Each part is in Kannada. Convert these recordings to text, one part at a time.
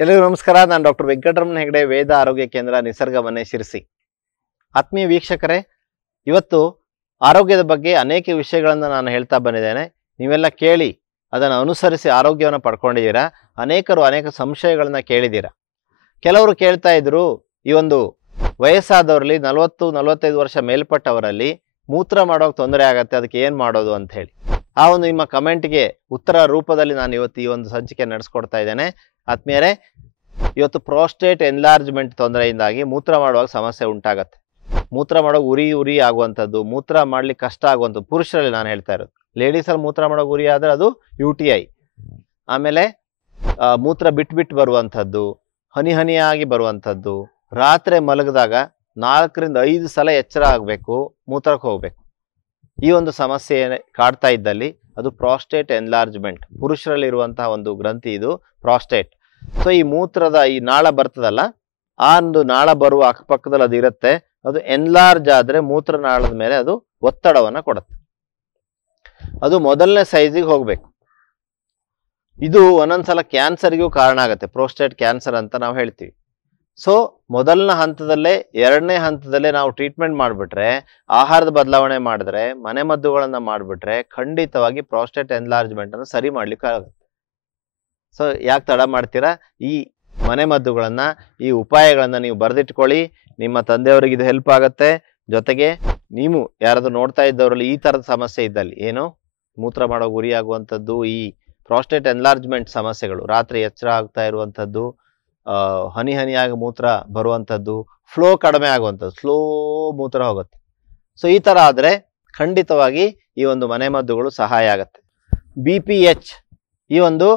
ಎಲ್ಲರಿಗೂ ನಮಸ್ಕಾರ. ನಾನು ಡಾಕ್ಟರ್ ವೆಂಕಟರಮಣ ಹೆಗಡೆ, ವೇದ ಆರೋಗ್ಯ ಕೇಂದ್ರ, ನಿಸರ್ಗ ಮನೆ, ಶಿರಸಿ. ಆತ್ಮೀಯ ವೀಕ್ಷಕರೇ, ಇವತ್ತು ಆರೋಗ್ಯದ ಬಗ್ಗೆ ಅನೇಕ ವಿಷಯಗಳನ್ನು ನಾನು ಹೇಳ್ತಾ ಬಂದಿದ್ದೇನೆ. ನೀವೆಲ್ಲ ಕೇಳಿ ಅದನ್ನು ಅನುಸರಿಸಿ ಆರೋಗ್ಯವನ್ನು ಪಡ್ಕೊಂಡಿದ್ದೀರಾ. ಅನೇಕರು ಅನೇಕ ಸಂಶಯಗಳನ್ನ ಕೇಳಿದ್ದೀರಾ. ಕೆಲವರು ಕೇಳ್ತಾ ಇದ್ರು, ಈ ಒಂದು ವಯಸ್ಸಾದವರಲ್ಲಿ 40-45 ವರ್ಷ ಮೇಲ್ಪಟ್ಟವರಲ್ಲಿ ಮೂತ್ರ ಮಾಡೋಕೆ ತೊಂದರೆ ಆಗತ್ತೆ, ಅದಕ್ಕೆ ಏನು ಮಾಡೋದು ಅಂತ ಹೇಳಿ ಆ ಒಂದು ನಿಮ್ಮ ಕಮೆಂಟ್ಗೆ ಉತ್ತರ ರೂಪದಲ್ಲಿ ನಾನು ಇವತ್ತು ಈ ಒಂದು ಸಂಚಿಕೆ ನಡೆಸ್ಕೊಡ್ತಾ ಇದ್ದೇನೆ. ಆತ್ಮೀಯರೇ, ಇವತ್ತು ಪ್ರೋಸ್ಟೇಟ್ ಎನ್ಲಾರ್ಜ್ಮೆಂಟ್ ತೊಂದರೆಯಿಂದಾಗಿ ಮೂತ್ರ ಮಾಡುವಾಗ ಸಮಸ್ಯೆ ಉಂಟಾಗತ್ತೆ. ಮೂತ್ರ ಮಾಡೋಕೆ ಉರಿ ಆಗುವಂಥದ್ದು, ಮೂತ್ರ ಮಾಡ್ಲಿಕ್ಕೆ ಕಷ್ಟ ಆಗುವಂಥದ್ದು ಪುರುಷರಲ್ಲಿ ನಾನು ಹೇಳ್ತಾ ಇರೋದು. ಲೇಡೀಸಲ್ಲಿ ಮೂತ್ರ ಮಾಡೋಕೆ ಉರಿ ಆದರೆ ಅದು UTI. ಆಮೇಲೆ ಮೂತ್ರ ಬಿಟ್ಟು ಬರುವಂಥದ್ದು, ಹನಿಯಾಗಿ ಬರುವಂಥದ್ದು, ರಾತ್ರಿ ಮಲಗಿದಾಗ 4-5 ಸಲ ಎಚ್ಚರ ಆಗಬೇಕು, ಮೂತ್ರಕ್ಕೆ ಹೋಗಬೇಕು. ಈ ಒಂದು ಸಮಸ್ಯೆ ಕಾಡ್ತಾ ಇದ್ದಲ್ಲಿ ಅದು ಪ್ರಾಸ್ಟೇಟ್ ಎನ್ಲಾರ್ಜ್ಮೆಂಟ್, ಪುರುಷರಲ್ಲಿರುವಂತಹ ಒಂದು ಗ್ರಂಥಿ ಇದು ಪ್ರಾಸ್ಟೇಟ್. ಸೊ ಈ ಮೂತ್ರದ ಈ ನಾಳ ಬರ್ತದಲ್ಲ, ಆ ಒಂದು ನಾಳ ಬರುವ ಅಕ್ಕಪಕ್ಕದಲ್ಲಿ ಅದು ಇರುತ್ತೆ. ಅದು ಎನ್ಲಾರ್ಜ್ ಆದರೆ ಮೂತ್ರನಾಳದ ಮೇಲೆ ಅದು ಒತ್ತಡವನ್ನು ಕೊಡುತ್ತೆ. ಅದು ಮೊದಲನೇ ಸೈಜಿಗೆ ಹೋಗ್ಬೇಕು. ಇದು ಒಂದೊಂದ್ಸಲ ಕ್ಯಾನ್ಸರ್ಗೂ ಕಾರಣ ಆಗುತ್ತೆ, ಪ್ರೋಸ್ಟೇಟ್ ಕ್ಯಾನ್ಸರ್ ಅಂತ ನಾವು ಹೇಳ್ತೀವಿ. ಸೊ ಮೊದಲನೇ ಹಂತದಲ್ಲೇ, ಎರಡನೇ ಹಂತದಲ್ಲೇ ನಾವು ಟ್ರೀಟ್ಮೆಂಟ್ ಮಾಡಿಬಿಟ್ರೆ, ಆಹಾರದ ಬದಲಾವಣೆ ಮಾಡಿದ್ರೆ, ಮನೆಮದ್ದುಗಳನ್ನು ಮಾಡಿಬಿಟ್ರೆ ಖಂಡಿತವಾಗಿ ಪ್ರಾಸ್ಟೇಟ್ ಎನ್ಲಾರ್ಜ್ಮೆಂಟ್ ಅನ್ನು ಸರಿ ಮಾಡ್ಲಿಕ್ಕೆ ಆಗುತ್ತೆ. ಸೊ ಯಾಕೆ ತಡ ಮಾಡ್ತೀರಾ? ಈ ಮನೆಮದ್ದುಗಳನ್ನು, ಈ ಉಪಾಯಗಳನ್ನು ನೀವು ಬರೆದಿಟ್ಕೊಳ್ಳಿ. ನಿಮ್ಮ ತಂದೆಯವರಿಗೆ ಇದು ಹೆಲ್ಪ್ ಆಗುತ್ತೆ. ಜೊತೆಗೆ ನೀವು ಯಾರಾದ್ರೂ ನೋಡ್ತಾ ಇದ್ದವರಲ್ಲಿ ಈ ಥರದ ಸಮಸ್ಯೆ ಇದ್ದಲ್ಲಿ, ಏನು ಮೂತ್ರ ಮಾಡೋ ಗುರಿ ಆಗುವಂಥದ್ದು, ಈ ಪ್ರಾಸ್ಟೇಟ್ ಎನ್ಲಾರ್ಜ್ಮೆಂಟ್ ಸಮಸ್ಯೆಗಳು, ರಾತ್ರಿ ಎಚ್ಚರ ಆಗ್ತಾ ಇರುವಂಥದ್ದು, ಹನಿಯಾಗಿ ಮೂತ್ರ ಬರುವಂಥದ್ದು, ಫ್ಲೋ ಕಡಿಮೆ ಆಗುವಂಥದ್ದು, ಸ್ಲೋ ಮೂತ್ರ ಹೋಗುತ್ತೆ. ಸೊ ಈ ಥರ ಆದರೆ ಖಂಡಿತವಾಗಿ ಈ ಒಂದು ಮನೆಮದ್ದುಗಳು ಸಹಾಯ ಆಗುತ್ತೆ. BPH, ಈ ಒಂದು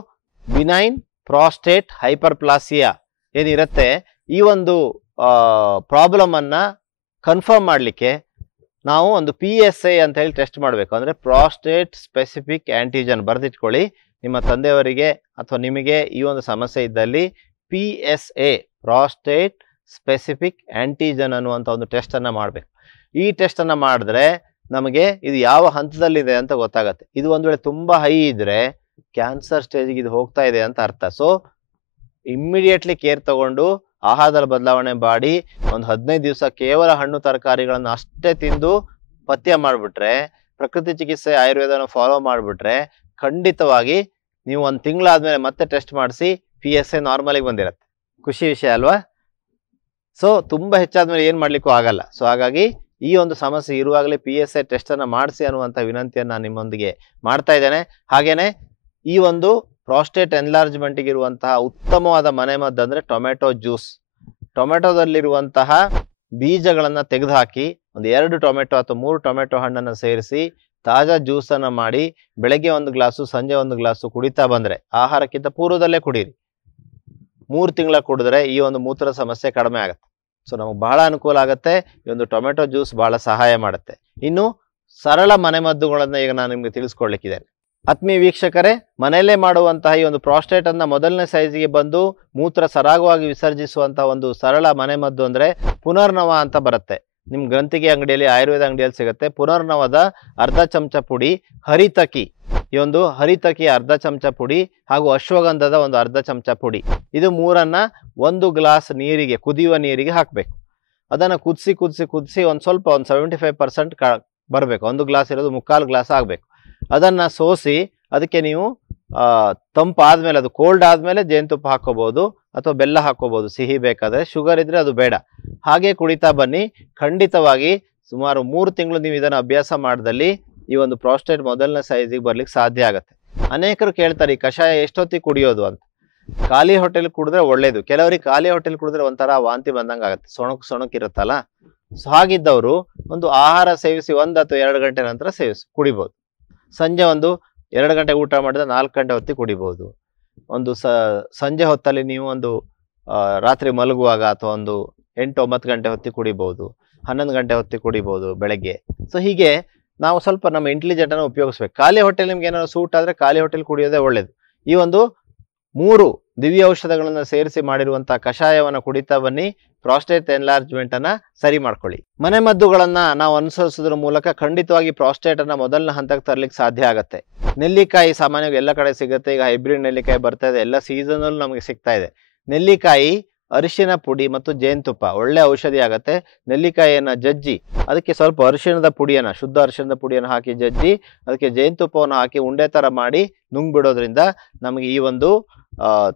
ಬಿನೈನ್ ಪ್ರಾಸ್ಟೇಟ್ ಹೈಪರ್ಪ್ಲಾಸಿಯಾ ಏನಿರುತ್ತೆ, ಈ ಒಂದು ಪ್ರಾಬ್ಲಮನ್ನು ಕನ್ಫರ್ಮ್ ಮಾಡಲಿಕ್ಕೆ ನಾವು ಒಂದು PSA ಅಂತ ಹೇಳಿ ಟೆಸ್ಟ್ ಮಾಡಬೇಕು. ಅಂದರೆ ಪ್ರಾಸ್ಟೇಟ್ ಸ್ಪೆಸಿಫಿಕ್ ಆ್ಯಂಟಿಜನ್ ಬರೆದಿಟ್ಕೊಳ್ಳಿ. ನಿಮ್ಮ ತಂದೆಯವರಿಗೆ ಅಥವಾ ನಿಮಗೆ ಈ ಒಂದು ಸಮಸ್ಯೆ ಇದ್ದಲ್ಲಿ PSA, ಪ್ರಾಸ್ಟೇಟ್ ಸ್ಪೆಸಿಫಿಕ್ ಆ್ಯಂಟಿಜನ್ ಅನ್ನುವಂಥ ಒಂದು ಟೆಸ್ಟನ್ನು ಮಾಡಬೇಕು. ಈ ಟೆಸ್ಟನ್ನು ಮಾಡಿದ್ರೆ ನಮಗೆ ಇದು ಯಾವ ಹಂತದಲ್ಲಿದೆ ಅಂತ ಗೊತ್ತಾಗತ್ತೆ. ಇದು ಒಂದು ವೇಳೆ ತುಂಬ ಹೈ ಇದ್ದರೆ ಕ್ಯಾನ್ಸರ್ ಸ್ಟೇಜಿಗೆ ಇದು ಹೋಗ್ತಾ ಇದೆ ಅಂತ ಅರ್ಥ. ಸೊ ಇಮ್ಮಿಡಿಯೇಟ್ಲಿ ಕೇರ್ ತಗೊಂಡು ಆಹಾರದ ಬದಲಾವಣೆ ಮಾಡಿ ಒಂದು 15 ದಿವಸ ಕೇವಲ ಹಣ್ಣು ತರಕಾರಿಗಳನ್ನು ಅಷ್ಟೇ ತಿಂದು ಪಥ್ಯ ಮಾಡಿಬಿಟ್ರೆ, ಪ್ರಕೃತಿ ಚಿಕಿತ್ಸೆ ಆಯುರ್ವೇದನ ಫಾಲೋ ಮಾಡಿಬಿಟ್ರೆ ಖಂಡಿತವಾಗಿ ನೀವು 1 ತಿಂಗಳಾದ್ಮೇಲೆ ಮತ್ತೆ ಟೆಸ್ಟ್ ಮಾಡಿಸಿ PSA ನಾರ್ಮಲಿಗೆ ಬಂದಿರತ್ತೆ. ಖುಷಿ ವಿಷಯ ಅಲ್ವಾ? ಸೊ ತುಂಬ ಹೆಚ್ಚಾದ್ಮೇಲೆ ಏನು ಮಾಡಲಿಕ್ಕೂ ಆಗಲ್ಲ. ಸೊ ಹಾಗಾಗಿ ಈ ಒಂದು ಸಮಸ್ಯೆ ಇರುವಾಗಲೇ PSA ಟೆಸ್ಟನ್ನು ಮಾಡಿಸಿ ಅನ್ನುವಂಥ ವಿನಂತಿಯನ್ನು ನಾನು ನಿಮ್ಮೊಂದಿಗೆ ಮಾಡ್ತಾ ಇದ್ದೇನೆ. ಹಾಗೆಯೇ ಈ ಒಂದು ಪ್ರಾಸ್ಟೇಟ್ ಎನ್ಲಾರ್ಜ್ಮೆಂಟಿಗೆ ಇರುವಂತಹ ಉತ್ತಮವಾದ ಮನೆಮದ್ದು ಅಂದರೆ ಟೊಮೆಟೊ ಜ್ಯೂಸ್. ಟೊಮೆಟೊದಲ್ಲಿರುವಂತಹ ಬೀಜಗಳನ್ನು ತೆಗೆದುಹಾಕಿ ಒಂದು 2 ಟೊಮೆಟೊ ಅಥವಾ 3 ಟೊಮೆಟೊ ಹಣ್ಣನ್ನು ಸೇರಿಸಿ ತಾಜಾ ಜ್ಯೂಸನ್ನು ಮಾಡಿ ಬೆಳಗ್ಗೆ 1 ಗ್ಲಾಸು, ಸಂಜೆ 1 ಗ್ಲಾಸು ಕುಡಿತಾ ಬಂದರೆ, ಆಹಾರಕ್ಕಿಂತ ಪೂರ್ವದಲ್ಲೇ ಕುಡೀರಿ. 3 ತಿಂಗಳ ಕುಡಿದ್ರೆ ಈ ಒಂದು ಮೂತ್ರ ಸಮಸ್ಯೆ ಕಡಿಮೆ ಆಗುತ್ತೆ. ಸೊ ನಮಗೆ ಬಹಳ ಅನುಕೂಲ ಆಗುತ್ತೆ. ಈ ಒಂದು ಟೊಮೆಟೊ ಜ್ಯೂಸ್ ಬಹಳ ಸಹಾಯ ಮಾಡುತ್ತೆ. ಇನ್ನು ಸರಳ ಮನೆಮದ್ದುಗಳನ್ನು ಈಗ ನಾನು ನಿಮಗೆ ತಿಳಿಸ್ಕೊಡ್ಲಿಕ್ಕಿದ್ದೇನೆ. ಆತ್ಮೀಯ ವೀಕ್ಷಕರೇ, ಮನೆಯಲ್ಲೇ ಮಾಡುವಂತಹ ಈ ಒಂದು ಪ್ರಾಸ್ಟೇಟನ್ನು ಮೊದಲನೇ ಸೈಜಿಗೆ ಬಂದು ಮೂತ್ರ ಸರಾಗವಾಗಿ ವಿಸರ್ಜಿಸುವಂಥ ಒಂದು ಸರಳ ಮನೆಮದ್ದು ಅಂದರೆ ಪುನರ್ನವ ಅಂತ ಬರುತ್ತೆ. ನಿಮ್ಮ ಗ್ರಂಥಿಗೆ ಅಂಗಡಿಯಲ್ಲಿ, ಆಯುರ್ವೇದ ಅಂಗಡಿಯಲ್ಲಿ ಸಿಗುತ್ತೆ. ಪುನರ್ನವದ ಅರ್ಧ ಚಮಚ ಪುಡಿ, ಹರಿತಕಿ, ಈ ಒಂದು ಹರಿತಕಿ ಅರ್ಧ ಚಮಚ ಪುಡಿ ಹಾಗೂ ಅಶ್ವಗಂಧದ ಒಂದು ಅರ್ಧ ಚಮಚ ಪುಡಿ, ಇದು 3ಅನ್ನು 1 ಗ್ಲಾಸ್ ನೀರಿಗೆ, ಕುದಿಯುವ ನೀರಿಗೆ ಹಾಕಬೇಕು. ಅದನ್ನು ಕುದಿಸಿ ಒಂದು ಸ್ವಲ್ಪ 75% ಬರಬೇಕು. 1 ಗ್ಲಾಸ್ ಇರೋದು 3/4 ಗ್ಲಾಸ್ ಆಗಬೇಕು. ಅದನ್ನು ಸೋಸಿ ಅದಕ್ಕೆ ನೀವು ತಂಪಾದ್ಮೇಲೆ, ಅದು ಕೋಲ್ಡ್ ಆದಮೇಲೆ ಜೇನುತುಪ್ಪ ಹಾಕ್ಕೋಬೋದು ಅಥವಾ ಬೆಲ್ಲ ಹಾಕ್ಕೋಬೋದು, ಸಿಹಿ ಬೇಕಾದರೆ. ಶುಗರ್ ಇದ್ದರೆ ಅದು ಬೇಡ. ಹಾಗೆ ಕುಡಿತಾ ಬನ್ನಿ. ಖಂಡಿತವಾಗಿ ಸುಮಾರು 3 ತಿಂಗಳು ನೀವು ಇದನ್ನು ಅಭ್ಯಾಸ ಮಾಡಿದಲ್ಲಿ ಈ ಒಂದು ಪ್ರಾಸ್ಟೇಟ್ ಮೊದಲನೇ ಸೈಜಿಗೆ ಬರ್ಲಿಕ್ಕೆ ಸಾಧ್ಯ ಆಗುತ್ತೆ. ಅನೇಕರು ಕೇಳ್ತಾರೆ, ಈ ಕಷಾಯ ಎಷ್ಟೊತ್ತಿಗೆ ಕುಡಿಯೋದು ಅಂತ. ಖಾಲಿ ಹೊಟ್ಟೆಲಿ ಕುಡಿದ್ರೆ ಒಳ್ಳೇದು. ಕೆಲವರಿಗೆ ಖಾಲಿ ಹೊಟ್ಟೆಲಿ ಕುಡಿದ್ರೆ ಒಂಥರ ವಾಂತಿ ಬಂದಂಗೆ ಆಗುತ್ತೆ, ಸೊಣಕು ಇರುತ್ತಲ್ಲ. ಸೊ ಹಾಗಿದ್ದವರು ಒಂದು ಆಹಾರ ಸೇವಿಸಿ 1 ಅಥವಾ 2 ಗಂಟೆ ನಂತರ ಕುಡಿಬೋದು. ಸಂಜೆ ಒಂದು 2 ಗಂಟೆ ಊಟ ಮಾಡಿದ್ರೆ 4 ಗಂಟೆ ಹೊತ್ತಿಗೆ ಕುಡಿಬೋದು. ಒಂದು ಸಂಜೆ ಹೊತ್ತಲ್ಲಿ ನೀವು ಒಂದು ರಾತ್ರಿ ಮಲಗುವಾಗ ಅಥವಾ ಒಂದು 8-9 ಗಂಟೆ ಹೊತ್ತಿಗೆ ಕುಡಿಬೋದು. 11 ಗಂಟೆ ಹೊತ್ತಿಗೆ ಕುಡಿಬೋದು ಬೆಳಗ್ಗೆ. ಸೊ ಹೀಗೆ ನಾವು ಸ್ವಲ್ಪ ನಮ್ಮ ಇಂಟೆಲಿಜೆಂಟನ್ನು ಉಪಯೋಗಿಸ್ಬೇಕು. ಖಾಲಿ ಹೊಟ್ಟೆಲಿ ನಿಮ್ಗೆ ಏನಾದ್ರು ಸೂಟ್ ಆದರೆ ಖಾಲಿ ಹೊಟ್ಟೆಲಿ ಕುಡಿಯೋದೇ ಒಳ್ಳೇದು. ಈ ಒಂದು 3 ದಿವ್ಯ ಔಷಧಗಳನ್ನು ಸೇರಿಸಿ ಮಾಡಿರುವಂಥ ಕಷಾಯವನ್ನು ಕುಡಿತಾ ಬನ್ನಿ. ಪ್ರಾಸ್ಟೇಟ್ ಎನ್ಲಾರ್ಜ್ಮೆಂಟ್ ಅನ್ನ ಸರಿ ಮಾಡ್ಕೊಳ್ಳಿ. ಮನೆಮದ್ದುಗಳನ್ನ ನಾವು ಅನುಸರಿಸೋದ್ರ ಮೂಲಕ ಖಂಡಿತವಾಗಿ ಪ್ರಾಸ್ಟೇಟ್ ಅನ್ನ ಮೊದಲನೇ ಹಂತಕ್ಕೆ ತರಲಿಕ್ಕೆ ಸಾಧ್ಯ ಆಗುತ್ತೆ. ನೆಲ್ಲಿಕಾಯಿ ಸಾಮಾನ್ಯವಾಗಿ ಎಲ್ಲ ಕಡೆ ಸಿಗುತ್ತೆ. ಈಗ ಹೈಬ್ರಿಡ್ ನೆಲ್ಲಿಕಾಯಿ ಬರ್ತಾ ಇದೆ, ಎಲ್ಲ ಸೀಸನಲ್ಲೂ ನಮಗೆ ಸಿಗ್ತಾ ಇದೆ. ನೆಲ್ಲಿಕಾಯಿ, ಅರಿಶಿನ ಪುಡಿ ಮತ್ತು ಜೇನುತುಪ್ಪ ಒಳ್ಳೆ ಔಷಧಿ ಆಗತ್ತೆ. ನೆಲ್ಲಿಕಾಯಿಯನ್ನು ಜಜ್ಜಿ ಅದಕ್ಕೆ ಸ್ವಲ್ಪ ಅರಿಶಿಣದ ಪುಡಿಯನ್ನು, ಶುದ್ಧ ಅರಿಶಿಣದ ಪುಡಿಯನ್ನು ಹಾಕಿ ಜಜ್ಜಿ ಅದಕ್ಕೆ ಜೇನುತುಪ್ಪವನ್ನು ಹಾಕಿ ಉಂಡೆ ಥರ ಮಾಡಿ ನುಂಗ್ಬಿಡೋದ್ರಿಂದ ನಮಗೆ ಈ ಒಂದು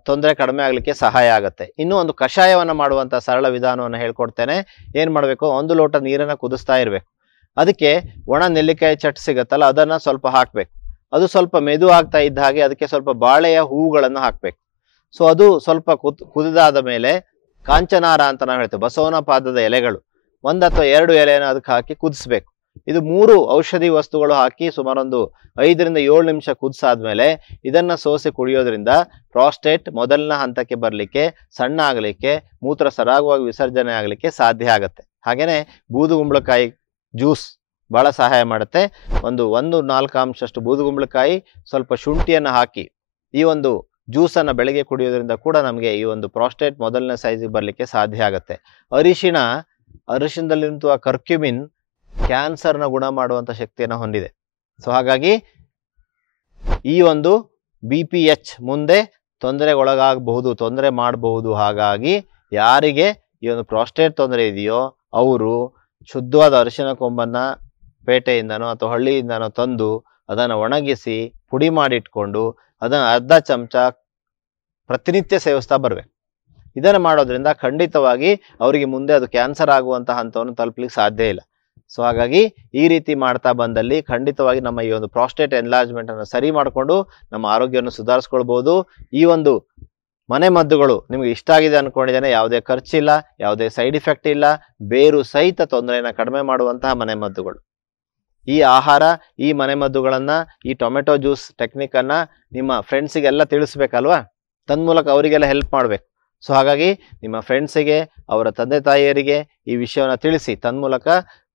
ತೊಂದರೆ ಕಡಿಮೆ ಆಗಲಿಕ್ಕೆ ಸಹಾಯ ಆಗುತ್ತೆ. ಇನ್ನೂ ಒಂದು ಕಷಾಯವನ್ನು ಮಾಡುವಂಥ ಸರಳ ವಿಧಾನವನ್ನು ಹೇಳ್ಕೊಡ್ತೇನೆ. ಏನು ಮಾಡಬೇಕು, 1 ಲೋಟ ನೀರನ್ನು ಕುದಿಸ್ತಾ ಇರಬೇಕು. ಅದಕ್ಕೆ ಒಣ ನೆಲ್ಲಿಕಾಯಿ ಚಟ್ ಸಿಗುತ್ತಲ್ಲ, ಅದನ್ನು ಸ್ವಲ್ಪ ಹಾಕಬೇಕು. ಅದು ಸ್ವಲ್ಪ ಮೆದು ಆಗ್ತಾ ಇದ್ದ ಹಾಗೆ ಅದಕ್ಕೆ ಸ್ವಲ್ಪ ಬಾಳೆಯ ಹೂವುಗಳನ್ನು ಹಾಕಬೇಕು. ಸೊ ಅದು ಸ್ವಲ್ಪ ಕುದಿದಾದ ಮೇಲೆ ಕಾಂಚನಾರ ಅಂತ ನಾವು ಹೇಳ್ತೇವೆ, ಬಸವನ ಪಾದದ ಎಲೆಗಳು 1 ಅಥವಾ 2 ಎಲೆಯನ್ನು ಅದಕ್ಕೆ ಹಾಕಿ ಕುದಿಸ್ಬೇಕು. ಇದು 3 ಔಷಧಿ ವಸ್ತುಗಳು ಹಾಕಿ ಸುಮಾರೊಂದು 5 ರಿಂದ 7 ನಿಮಿಷ ಕುದಿಸಾದ್ಮೇಲೆ ಇದನ್ನು ಸೋಸಿ ಕುಡಿಯೋದ್ರಿಂದ ಪ್ರಾಸ್ಟೇಟ್ ಮೊದಲನ ಹಂತಕ್ಕೆ ಬರಲಿಕ್ಕೆ, ಸಣ್ಣ ಆಗಲಿಕ್ಕೆ, ಮೂತ್ರ ಸರಾಗವಾಗಿ ವಿಸರ್ಜನೆ ಆಗಲಿಕ್ಕೆ ಸಾಧ್ಯ ಆಗುತ್ತೆ. ಹಾಗೆಯೇ ಬೂದುಗುಂಬಳಕಾಯಿ ಜ್ಯೂಸ್ ಬಹಳ ಸಹಾಯ ಮಾಡುತ್ತೆ. ಒಂದು 4 ಅಂಶಷ್ಟು ಬೂದುಗುಂಬಳಕಾಯಿ, ಸ್ವಲ್ಪ ಶುಂಠಿಯನ್ನು ಹಾಕಿ ಈ ಒಂದು ಜ್ಯೂಸನ್ನು ಬೆಳಗ್ಗೆ ಕುಡಿಯೋದ್ರಿಂದ ಕೂಡ ನಮಗೆ ಈ ಒಂದು ಪ್ರಾಸ್ಟೇಟ್ ಮೊದಲನೇ ಸೈಜಿಗೆ ಬರಲಿಕ್ಕೆ ಸಾಧ್ಯ ಆಗುತ್ತೆ. ಅರಿಶಿಣದಲ್ಲಿರುವಂತಹ ಕರ್ಕ್ಯುಮಿನ್ ಕ್ಯಾನ್ಸರ್ನ ಗುಣ ಮಾಡುವಂಥ ಶಕ್ತಿಯನ್ನು ಹೊಂದಿದೆ. ಸೊ ಹಾಗಾಗಿ ಈ ಒಂದು BPH ಮುಂದೆ ತೊಂದರೆಗೊಳಗಾಗಬಹುದು, ತೊಂದರೆ ಮಾಡಬಹುದು. ಹಾಗಾಗಿ ಯಾರಿಗೆ ಈ ಒಂದು ಪ್ರಾಸ್ಟೇಟ್ ತೊಂದರೆ ಇದೆಯೋ ಅವರು ಶುದ್ಧವಾದ ಅರಿಶಿನ ಕೊಂಬನ್ನು ಪೇಟೆಯಿಂದನೋ ಅಥವಾ ಹಳ್ಳಿಯಿಂದನೋ ತಂದು ಅದನ್ನು ಒಣಗಿಸಿ ಪುಡಿ ಮಾಡಿಟ್ಕೊಂಡು ಅದನ್ನು ಅರ್ಧ ಚಮಚ ಪ್ರತಿನಿತ್ಯ ಸೇವಿಸ್ತಾ ಬರಬೇಕು. ಇದನ್ನು ಮಾಡೋದ್ರಿಂದ ಖಂಡಿತವಾಗಿ ಅವರಿಗೆ ಮುಂದೆ ಅದು ಕ್ಯಾನ್ಸರ್ ಆಗುವಂಥ ಹಂತವನ್ನು ತಲುಪಲಿಕ್ಕೆ ಸಾಧ್ಯ ಇಲ್ಲ. ಸೊ ಹಾಗಾಗಿ ಈ ರೀತಿ ಮಾಡ್ತಾ ಬಂದಲ್ಲಿ ಖಂಡಿತವಾಗಿ ನಮ್ಮ ಈ ಒಂದು ಪ್ರಾಸ್ಟೇಟ್ ಎನ್ಲಾರ್ಜ್ಮೆಂಟನ್ನು ಸರಿ ಮಾಡಿಕೊಂಡು ನಮ್ಮ ಆರೋಗ್ಯವನ್ನು ಸುಧಾರಿಸ್ಕೊಳ್ಬೋದು. ಈ ಒಂದು ಮನೆ ಮದ್ದುಗಳು ನಿಮಗೆ ಇಷ್ಟ ಆಗಿದೆ ಅಂದ್ಕೊಂಡಿದ್ದೇನೆ. ಯಾವುದೇ ಖರ್ಚಿಲ್ಲ, ಯಾವುದೇ ಸೈಡ್ ಇಫೆಕ್ಟ್ ಇಲ್ಲ, ಬೇರು ಸಹಿತ ತೊಂದರೆಯನ್ನು ಕಡಿಮೆ ಮಾಡುವಂತಹ ಮನೆ ಮದ್ದುಗಳು. ಈ ಆಹಾರ, ಈ ಮನೆ ಮದ್ದುಗಳನ್ನು, ಈ ಟೊಮೆಟೊ ಜ್ಯೂಸ್ ಟೆಕ್ನಿಕನ್ನು ನಿಮ್ಮ ಫ್ರೆಂಡ್ಸಿಗೆಲ್ಲ ತಿಳಿಸ್ಬೇಕಲ್ವಾ? ತನ್ಮೂಲಕ ಅವರಿಗೆಲ್ಲ ಹೆಲ್ಪ್ ಮಾಡಬೇಕು. ಸೊ ಹಾಗಾಗಿ ನಿಮ್ಮ ಫ್ರೆಂಡ್ಸಿಗೆ, ಅವರ ತಂದೆ ತಾಯಿಯರಿಗೆ ಈ ವಿಷಯವನ್ನು ತಿಳಿಸಿ ತನ್ಮೂಲಕ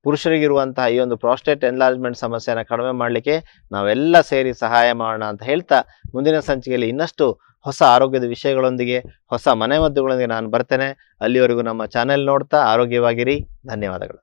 ಪುರುಷರಿಗಿರುವಂತಹ ಈ ಒಂದು ಪ್ರಾಸ್ಟೇಟ್ ಎನ್ಲಾರ್ಜ್ಮೆಂಟ್ ಸಮಸ್ಯೆಯನ್ನು ಕಡಿಮೆ ಮಾಡಲಿಕ್ಕೆ ನಾವೆಲ್ಲ ಸೇರಿ ಸಹಾಯ ಮಾಡೋಣ ಅಂತ ಹೇಳ್ತಾ, ಮುಂದಿನ ಸಂಚಿಕೆಯಲ್ಲಿ ಇನ್ನಷ್ಟು ಹೊಸ ಆರೋಗ್ಯದ ವಿಷಯಗಳೊಂದಿಗೆ, ಹೊಸ ಮನೆಮದ್ದುಗಳೊಂದಿಗೆ ನಾನು ಬರ್ತೇನೆ. ಅಲ್ಲಿವರೆಗೂ ನಮ್ಮ ಚಾನೆಲ್ ನೋಡ್ತಾ ಆರೋಗ್ಯವಾಗಿರಿ. ಧನ್ಯವಾದಗಳು.